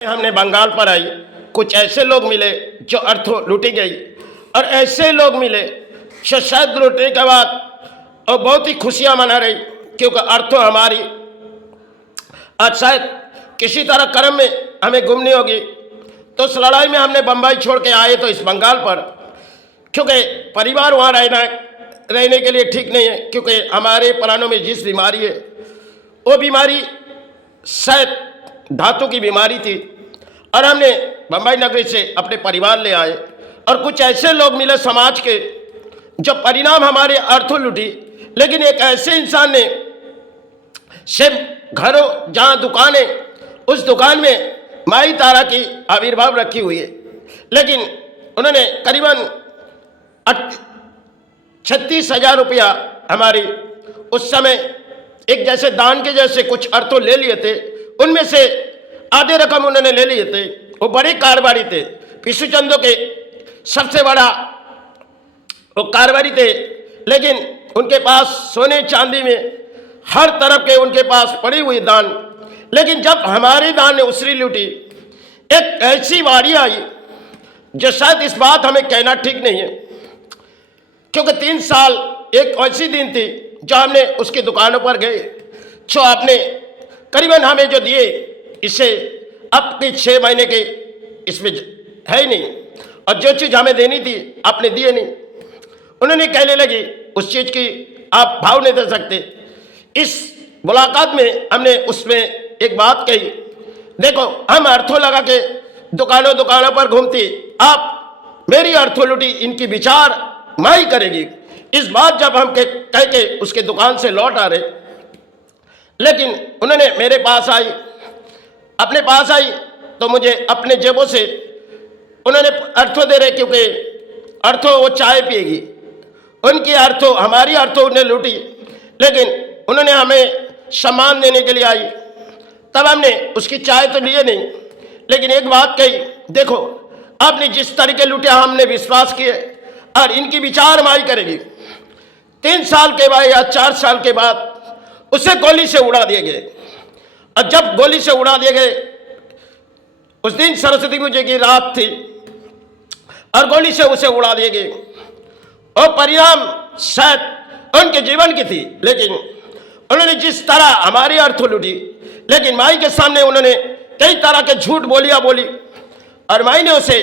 हमने बंगाल पर आई, कुछ ऐसे लोग मिले जो अर्थों लूटी गई और ऐसे लोग मिले जो शायद लूटने के बाद और बहुत ही खुशियां मना रही क्योंकि अर्थों हमारी आज शायद किसी तरह कर्म में हमें घूमनी होगी। तो उस लड़ाई में हमने बम्बई छोड़ के आए तो इस बंगाल पर, क्योंकि परिवार वहाँ रहने के लिए ठीक नहीं है, क्योंकि हमारे प्राणों में जिस बीमारी है वो बीमारी शायद धातु की बीमारी थी और हमने बम्बई नगरी से अपने परिवार ले आए और कुछ ऐसे लोग मिले समाज के जो परिणाम हमारे अर्थों लूटी। लेकिन एक ऐसे इंसान ने सिर्फ घरों जहाँ दुकान है उस दुकान में माई तारा की आविर्भाव रखी हुई है, लेकिन उन्होंने करीबन 36,000 रुपया हमारी उस समय एक जैसे दान के जैसे कुछ अर्थों ले लिए थे। उनमें से आधे रकम उन्होंने ले लिए थे। वो बड़े कारोबारी थे, विष्णुचंद्र के सबसे बड़ा वो कारोबारी थे, लेकिन उनके पास सोने चांदी में हर तरफ के उनके पास पड़ी हुई दान। लेकिन जब हमारे दान ने उसरी लूटी, एक ऐसी बारी आई जो शायद इस बात हमें कहना ठीक नहीं है, क्योंकि 3 साल एक ऐसी दिन थी जो हमने उसकी दुकानों पर गए, जो आपने करीबन हमें जो दिए इसे अब के 6 महीने के इसमें है ही नहीं, और जो चीज़ हमें देनी थी आपने दिए नहीं। उन्होंने कहने लगी उस चीज़ की आप भाव नहीं दे सकते। इस मुलाकात में हमने उसमें एक बात कही, देखो हम अर्थों लगा के दुकानों पर घूमती, आप मेरी अर्थों लूटी इनकी विचार माई करेगी। इस बात जब हम कह के उसके दुकान से लौट आ रहे, लेकिन उन्होंने मेरे पास आई, अपने पास आई तो मुझे अपने जेबों से उन्होंने अर्थों दे रहे, क्योंकि अर्थों वो चाय पिएगी, उनकी अर्थों हमारी अर्थों उन्हें लूटी, लेकिन उन्होंने हमें सम्मान देने के लिए आई। तब हमने उसकी चाय तो लिए नहीं, लेकिन एक बात कही, देखो आपने जिस तरीके लूटे हमने विश्वास किए और इनकी विचार माई करेगी। 3 साल के बाद या 4 साल के बाद उसे गोली से उड़ा दिए गए, और जब गोली से उड़ा दिए गए उस दिन सरस्वती पूजा की रात थी और गोली से उसे उड़ा दिए गए। और परिणाम शायद उनके जीवन की थी, लेकिन उन्होंने जिस तरह हमारी अर्थों लूटी, लेकिन माई के सामने उन्होंने कई तरह के झूठ बोलियां बोली और माई ने उसे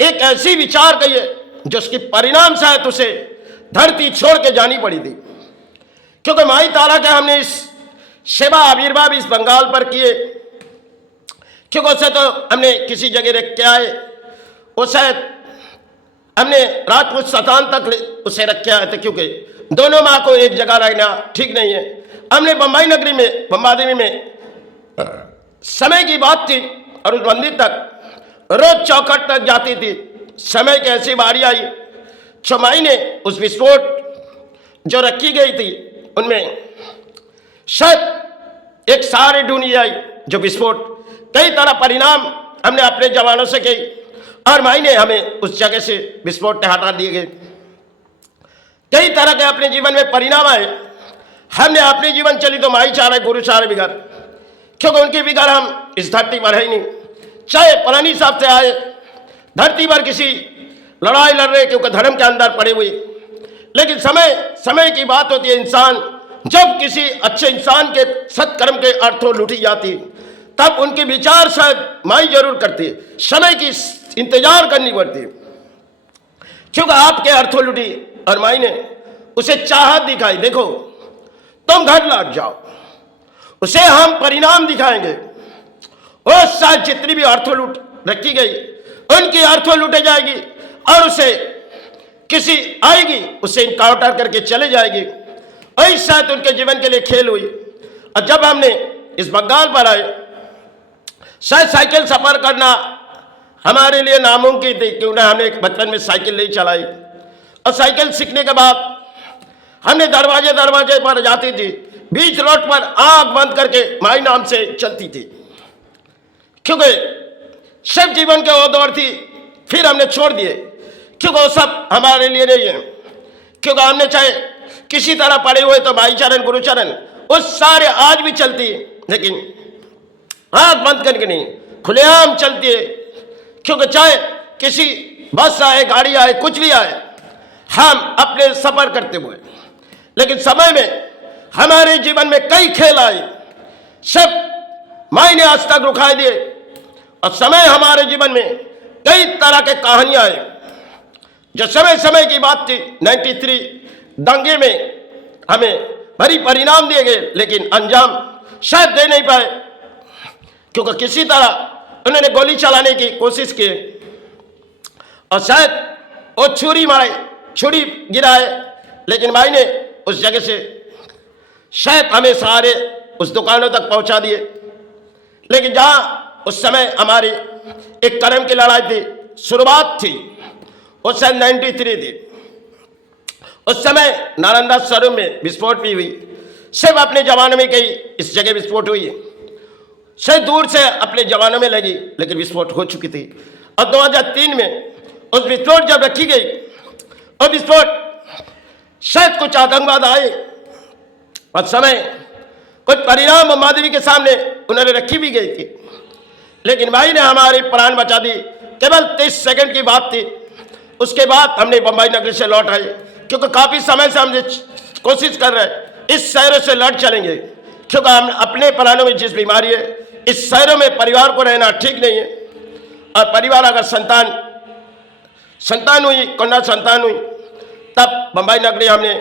एक ऐसी विचार कही है जो उसकी परिणाम शायद उसे धरती छोड़ के जानी पड़ी थी। क्योंकि माई तारा के हमने इस सेवा आविर्भाव इस बंगाल पर किए, क्योंकि उसे तो हमने किसी जगह रख के आए, वो शायद हमने राजपूत सतान तक उसे रखे आए थे, क्योंकि दोनों माँ को एक जगह रहना ठीक नहीं है। हमने बम्बई नगरी में बम्बादेवी में समय की बात थी और उस मंदिर तक रोज चौखट तक जाती थी। समय की ऐसी बारी आई, चमाई ने उस विस्फोट जो रखी गई थी उनमें शायद एक सारी दुनिया आई जो विस्फोट, कई तरह परिणाम हमने अपने जवानों से की और माई ने हमें उस जगह से विस्फोट हटा दिए गए। कई तरह के अपने जीवन में परिणाम आए। हमने अपने जीवन चली तो माई चाह रहे गुरु चाह रहे बिगड़, क्योंकि उनके बिगड़ हम इस धरती पर है ही नहीं। चाहे पुरानी साहब से आए धरती पर किसी लड़ाई लड़ रहे क्योंकि धर्म के अंदर पड़े हुए, लेकिन समय की बात होती है। इंसान जब किसी अच्छे इंसान के सत्कर्म के अर्थों लूटी जाती तब उनके विचार शायद माई जरूर करती, समय की इंतजार करनी पड़ती, क्योंकि आपके अर्थों लूटी और माई ने उसे चाहत दिखाई, देखो तुम घर लौट जाओ, उसे हम परिणाम दिखाएंगे। और शायद जितनी भी अर्थों लूट रखी गई उनकी अर्थों लूटे जाएगी और उसे किसी आएगी उसे इनकाउंटर करके चले जाएगी। वही शायद उनके जीवन के लिए खेल हुई। और जब हमने इस बंगाल पर आए, शायद साइकिल सफर करना हमारे लिए नामुमकिन थी, क्योंकि हमने बचपन में साइकिल नहीं चलाई। और साइकिल सीखने के बाद हमने दरवाजे पर जाती थी, बीच रोड पर आंख बंद करके माई नाम से चलती थी, क्योंकि सब जीवन के वो दौर थी। फिर हमने छोड़ दिए, क्योंकि वो सब हमारे लिए नहीं है। क्योंकि हमने चाहे किसी तरह पड़े हुए तो माई चरण गुरु चरण उस सारे आज भी चलती है, लेकिन आंख बंद करके नहीं, खुलेआम चलती है, क्योंकि चाहे किसी बस आए, गाड़ी आए, कुछ भी आए, हम अपने सफर करते हुए, लेकिन समय में हमारे जीवन में कई खेल आए, सब मायने आज तक रुखाए दिए, और समय हमारे जीवन में कई तरह के कहानियां आई। जो समय समय की बात थी, 93 दंगे में हमें बड़ी परिणाम दिए गए, लेकिन अंजाम शायद दे नहीं पाए, क्योंकि किसी तरह उन्होंने गोली चलाने की कोशिश की और शायद वो छुरी गिराए, लेकिन भाई ने उस जगह से शायद हमें सारे उस दुकानों तक पहुंचा दिए। लेकिन जहां उस समय हमारी एक कर्म की लड़ाई थी, शुरुआत थी, उस सन 93 थी। उस समय नालंदा शहरों में विस्फोट भी हुई, सिर्फ अपने जवानों में कई इस जगह विस्फोट हुई, शायद दूर से अपने जवानों में लगी, लेकिन विस्फोट हो चुकी थी। और 2003 में उस विस्फोट जब रखी गई, और विस्फोट शायद कुछ आतंकवाद आए और समय कुछ परिणाम माधवी के सामने उन्होंने रखी भी गई थी, लेकिन भाई ने हमारी प्राण बचा दी। केवल 30 सेकंड की बात थी। उसके बाद हमने बंबई नगरी से लौट आए, क्योंकि काफी समय से हम कोशिश कर रहे हैं इस शहरों से लौट चलेंगे, क्योंकि हम अपने प्राणों में जिस बीमारी है, इस शहरों में परिवार को रहना ठीक नहीं है। और परिवार अगर संतान हुई, कन्या संतान हुई, तब बंबई नगरी हमने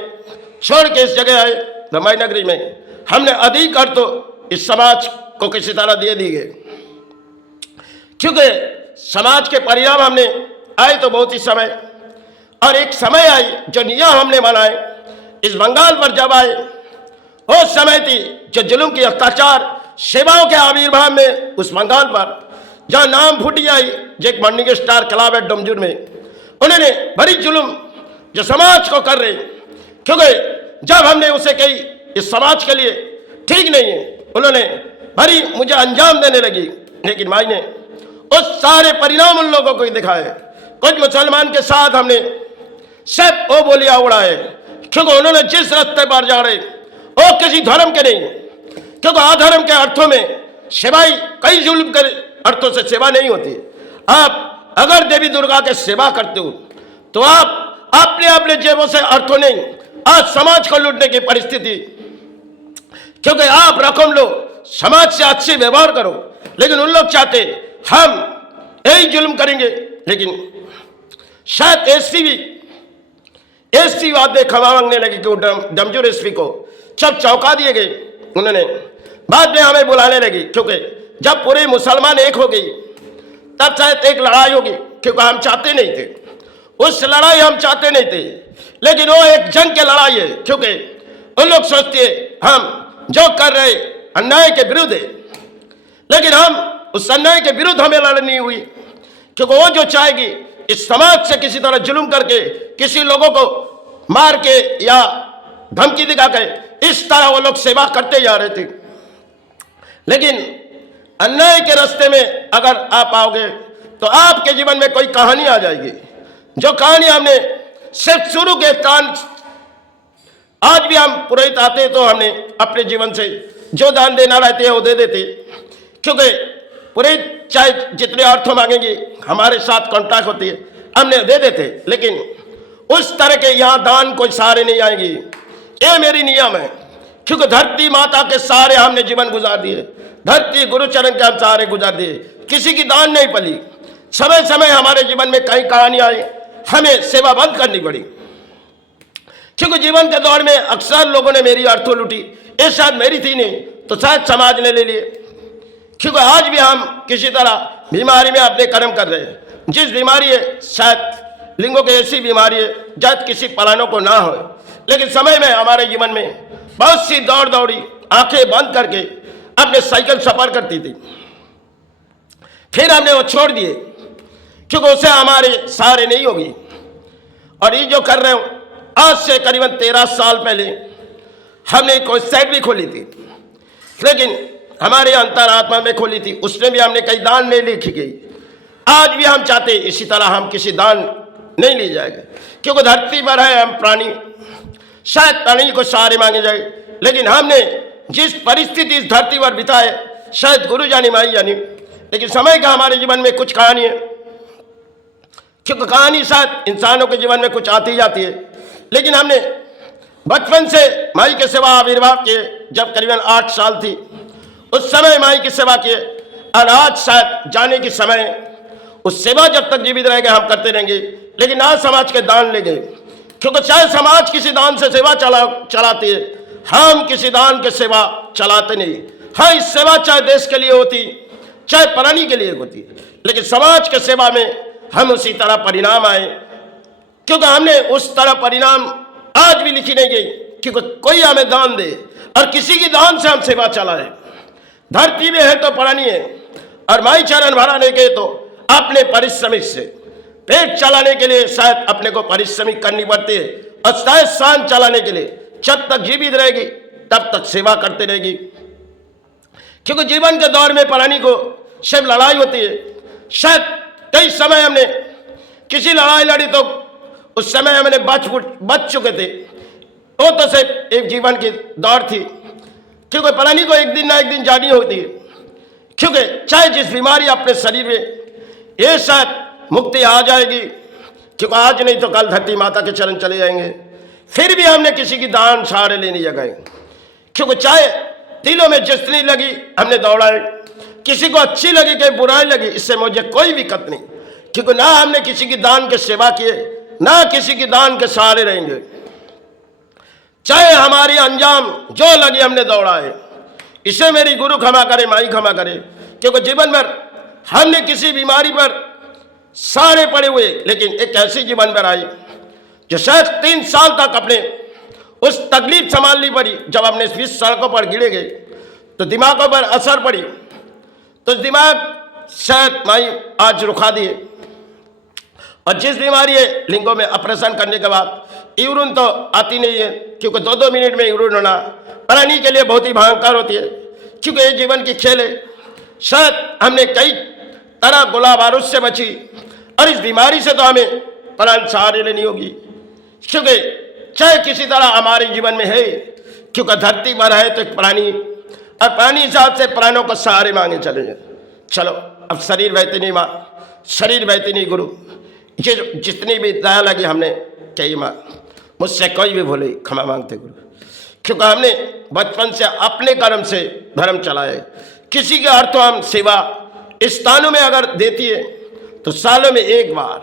छोड़ के इस जगह आए। बंबई नगरी में हमने अधिक अर्थ तो इस समाज को किसी तरह दे दी गए, क्योंकि समाज के परिणाम हमने आए तो बहुत ही समय, और एक समय आई जो नियम हमने बनाए इस बंगाल पर जब आए, वो समय थी जो जुल्म की अत्याचार सेवाओं के आविर्भाव में उस बंगाल पर जहाँ नाम फूटी आई, जो एक मॉर्निंग स्टार क्लब है डमजूर में, उन्होंने बड़ी जुल्म जो समाज को कर रहे, क्योंकि जब हमने उसे कही इस समाज के लिए ठीक नहीं है, उन्होंने बड़ी मुझे अंजाम देने लगी। लेकिन भाई ने उस सारे परिणाम उन लोगों को ही दिखाए। कुछ मुसलमान के साथ हमने सब वो बोलियां उड़ाए, क्योंकि उन्होंने जिस रास्ते पर जा रहे वो किसी धर्म के नहीं, क्योंकि अधर्म के अर्थों में सेवाई कई जुल्म के अर्थों से सेवा नहीं होती। आप अगर देवी दुर्गा के सेवा करते हो तो आप अपने अपने जेबों से अर्थों नहीं, आज समाज को लूटने की परिस्थिति, क्योंकि आप रकम लो, समाज से अच्छे व्यवहार करो, लेकिन उन लोग चाहते हम यही जुल्म करेंगे। लेकिन शायद एससी वादे क्षमा मांगने लगे कि डमजूर एसपी को जब चौंका दिए गए, उन्होंने बाद में हमें बुलाने लगी, क्योंकि जब पूरे मुसलमान एक हो गई तब शायद एक लड़ाई होगी, क्योंकि हम चाहते नहीं थे उस लड़ाई, हम चाहते नहीं थे, लेकिन वो एक जंग की लड़ाई है, क्योंकि उन लोग सोचते हम जो कर रहे अन्याय के विरुद्ध है, लेकिन हम उस अन्याय के विरुद्ध हमें लड़नी हुई, क्योंकि वो जो चाहेगी इस समाज से किसी तरह जुल्म करके किसी लोगों को मार के या धमकी दिखा के, इस तरह वो लोग सेवा करते जा रहे थे। लेकिन अन्याय के रास्ते में अगर आप आओगे तो आपके जीवन में कोई कहानी आ जाएगी, जो कहानी हमने सिर्फ शुरू के कान, आज भी हम पुरोहित आते तो हमने अपने जीवन से जो दान देना रहते हैं वो दे देते, क्योंकि पुरोहित चाहे जितने अर्थ मांगेंगे हमारे साथ कांटेक्ट होती है, हमने दे देते, लेकिन उस तरह के यहाँ दान कोई सहारे नहीं आएंगी। ये मेरी नियम है, क्योंकि धरती माता के सहारे हमने जीवन गुजार दिए, धरती गुरुचरण के हम सहारे गुजार दिए, किसी की दान नहीं पली। समय समय हमारे जीवन में कई कहानी आई, हमें सेवा बंद करनी पड़ी, क्योंकि जीवन के दौर में अक्सर लोगों ने मेरी अर्थों लूटी, ये शायद मेरी थी नहीं तो शायद समाज ने ले लिए, क्योंकि आज भी हम किसी तरह बीमारी में अपने कर्म कर रहे हैं। जिस बीमारी है, शायद लिंगों की ऐसी बीमारी है जब किसी पलानों को ना हो, लेकिन समय में हमारे जीवन में बहुत सी दौड़ी आंखें बंद करके अपने साइकिल सफर करती थी, फिर हमने वो छोड़ दिए, क्योंकि उसे हमारे सहारे नहीं होगी। और ये जो कर रहे हो, आज से करीबन 13 साल पहले हमने कोई साइट भी खोली थी, लेकिन हमारे अंतरात्मा में खोली थी, उसमें भी हमने कई दान नहीं लिखी गई। आज भी हम चाहते इसी तरह हम किसी दान नहीं ले जाएंगे, क्योंकि धरती पर है हम प्राणी, शायद प्राणी को सहारे मांगे जाए, लेकिन हमने जिस परिस्थिति इस धरती पर बिताए, शायद गुरु जानी माई जानी, लेकिन समय का हमारे जीवन में कुछ कहानी है, क्योंकि कहानी शायद इंसानों के जीवन में कुछ आती जाती है। लेकिन हमने बचपन से माई के सेवा आविर्भाव किए, जब करीबन 8 साल थी उस समय माई की सेवा किए, और आज शायद जाने के समय उस सेवा जब तक जीवित रहेंगे हम करते रहेंगे। लेकिन आज समाज के दान ले गए, क्योंकि चाहे समाज किसी दान से सेवा चलाती है, हम किसी दान के सेवा चलाते नहीं। हाँ, इस सेवा चाहे देश के लिए होती, चाहे प्राणी के लिए होती, लेकिन समाज के सेवा में हम उसी तरह परिणाम आए, क्योंकि हमने उस तरह परिणाम आज भी लिखी नहीं गई, क्योंकि कोई हमें दान दे और किसी की दान से हम सेवा चलाए। धरती में है तो प्राणी है, और माई चरण भराने के तो अपने परिश्रमिक से पेट चलाने के लिए शायद अपने को परिश्रमिक करनी पड़ती है, और शायद शान चलाने के लिए जब तक जीवित रहेगी तब तक सेवा करते रहेगी। क्योंकि जीवन के दौर में प्राणी को सिर्फ लड़ाई होती है। शायद कई समय हमने किसी लड़ाई लड़ी तो उस समय हमने बच चुके थे, वो तो सिर्फ एक जीवन की दौड़ थी, क्योंकि प्राणी को एक दिन ना एक दिन जानी होती है। क्योंकि चाहे जिस बीमारी अपने शरीर में, ये शायद मुक्ति आ जाएगी, क्योंकि आज नहीं तो कल धरती माता के चरण चले जाएंगे। फिर भी हमने किसी की दान सहारे लेने गए, क्योंकि चाहे दिलों में जितनी लगी हमने दौड़ाए, किसी को अच्छी लगी कि बुराई लगी, इससे मुझे कोई दिक्कत नहीं, क्योंकि ना हमने किसी की दान के सेवा किए, ना किसी की दान के सहारे रहेंगे। चाहे हमारी अंजाम जो लगी हमने दौड़ाए, इसे मेरी गुरु क्षमा करे, माई क्षमा करे, क्योंकि जीवन भर हमने किसी बीमारी पर सारे पड़े हुए, लेकिन एक ऐसी जीवन भर आई जो शायद 3 साल तक अपने उस तकलीफ संभालनी पड़ी। जब हमने इस सड़कों पर गिरे गए तो दिमागों पर असर पड़ी, तो दिमाग शायद माई आज रुखा दिए। और जिस बीमारी है लिंगों में ऑपरेशन करने के बाद यूरिन तो आती नहीं है, क्योंकि 2-2 मिनट में यूरिन होना प्राणी के लिए बहुत ही भयंकर होती है, क्योंकि ये जीवन की खेल है। शायद हमने कई तरह गोला बारूद से बची, और इस बीमारी से तो हमें प्राण सहारे लेनी होगी, क्योंकि चाहे किसी तरह हमारे जीवन में है, क्योंकि धरती पर है तो एक प्राणी, और प्राणी हिसाब से प्राणों को सहारे मांगे चले जाए। चलो, अब शरीर बहते नहीं माँ, शरीर बहते नहीं गुरु, ये जितनी भी दया लगी हमने कही माँ, मुझसे कोई भी भूले क्षमा मांगते गुरु, क्योंकि हमने बचपन से अपने कर्म से धर्म चलाए। किसी के अर्थ हम सेवा स्थानों में अगर देती है तो सालों में एक बार,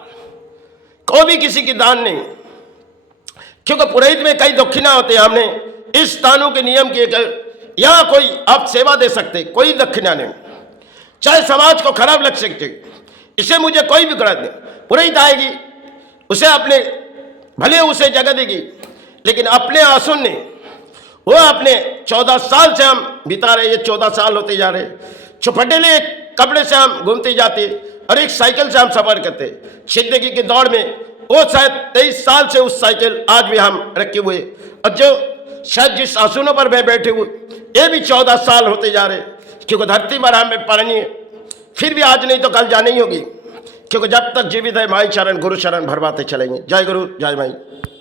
कोई भी किसी की दान नहीं, क्योंकि पुरोहित में कई दक्षिणा होते हैं। हमने इस स्थानों के नियम किए कि यहाँ कोई आप सेवा दे सकते, कोई दक्षिणा नहीं, चाहे समाज को खराब लग सकते, इसे मुझे कोई भी गलत नहीं। पुरोहित आएगी, उसे अपने भले उसे जगह देगी, लेकिन अपने आंसू नहीं, वो अपने 14 साल से हम बिता रहे, ये 14 साल होते जा रहे, चौपटेले कपड़े से हम घूमते जाते और एक साइकिल से हम सफर करते जिंदगी की दौड़ में। वो शायद 23 साल से उस साइकिल आज भी हम रखे हुए, और जो शायद जिस आसूनों पर बैठे हुए ये भी 14 साल होते जा रहे, क्योंकि धरती पर हमें पढ़नी है, फिर भी आज नहीं तो कल जानी ही होगी, क्योंकि जब तक जीवित है माई चरण गुरु शरण भरवाते चलेंगे। जय गुरु, जय माई।